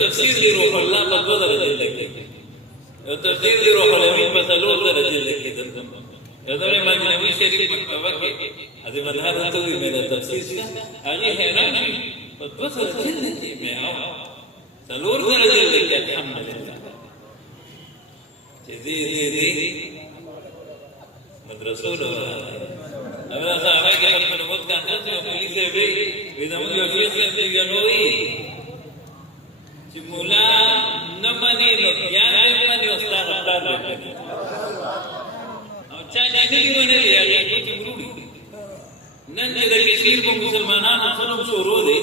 تفسیر دی روح الله په 2 درجه لیکي یو تفسیر دی روح الامین په 3 درجه لیکي دلته یو د مدینوي شریف مکتبه کې از مظهر ته وی مې تفسیر څه هغه حیران شي په 2 درجه لیکي مې او 3 درجه لیکي الحمدلله چې دې مدرسو له اوله صاحب کې خپل وخت کاندل چې پولیس به زموږ یو شیخ ته یې چې مولا نه مني نو بیا نه مني استاد استاد وکړي او چا چې دې ونلې هغه چې ګوري نن چې د کشمیر په مسلمانانو سره شروع دي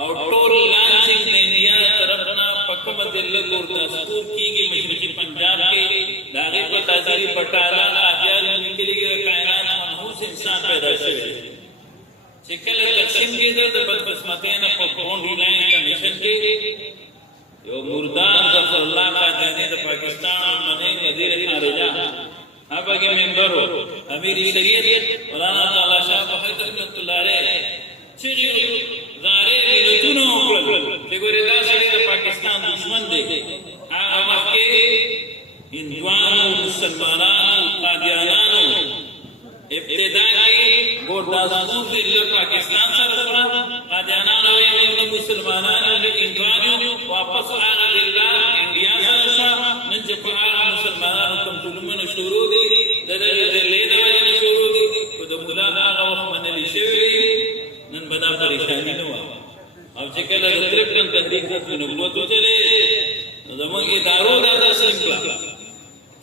او ټول لانسنګ د انډیا طرفنا پکمه دل ګور تاسو کیږي مشرقي پنجاب کې داغه په تاثیر پټالا اجازه نکليږي کائنات منحوس انسان پیدا شوی چې کله تقسیم کېده د بدقسمتیانه په باونډري لاین کمیشن کې یو مردان ظفر الله قادانی د پاکستان باندې وزیر خارجه هغه کې ممبر امیر شریعت مولانا تعالی شاه بهادر رحمت الله علیه چې زاره ملتونو وکړل چې ګوره دا سړی د پاکستان دشمن دی هغه وخت کې هندوانو مسلمانانو قادیانانو ابتدا کې ګورداسپور د پاکستان سره سره قادیانانو او مسلمانانو د هندوانو واپس هغه د انډیا سره نن چې په هغه مسلمانانو کوم ظلمونه شروع دي د دې د وجه شروع دي په د مولا هغه وخت منل شوی نن بدا پریشانی نه و او چې کله د ترپن تحریک د نبوت چلے زموږ ادارو دا تسلیم کړه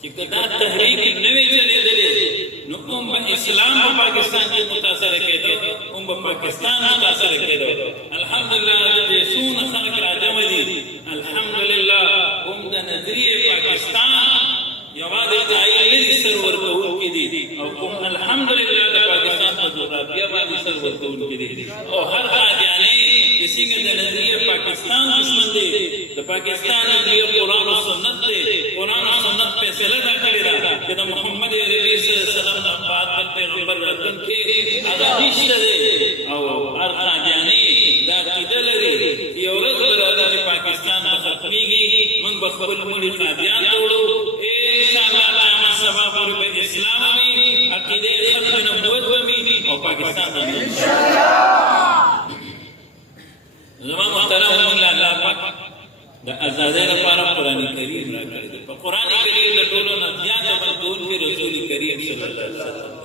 چې کدا تحریک نوې چلے دلې نو اسلام په پاکستان کې متاثر کېده پاکستان متاثر کېده الحمدلله دې سونه خلک راځم دي الحمدلله د نظریه پاکستان یوازې ځای لري سر ورکول کې دي او الحمدلله د پاکستان په جغرافیه باندې سر ورکول کې دي او هر قادیانی چې څنګه د نظریه پاکستان دشمن دي د پاکستان نظریه قرآن او سنت دي قرآن او سنت فیصله دا کړی دا چې د محمد رسول صلی الله علیه وسلم د بعد پیغمبر راتلون کې هغه نشته دي او هر قادیانی دا عقیده لري یو ورځ راځي چې پاکستان به ختميږي موږ به خپل ملي قادیان جوړو انشاءالله قیامت سبا پورې به اسلام وي عقیده ختم نبوت وي او پاکستان به انشاءالله زموږ محترم الله پاک د آزادۍ لپاره قرآن کریم راکړی دی په قرآن کریم د ټولو نه زیات بدلون کې رسول کریم صلی الله علیه وسلم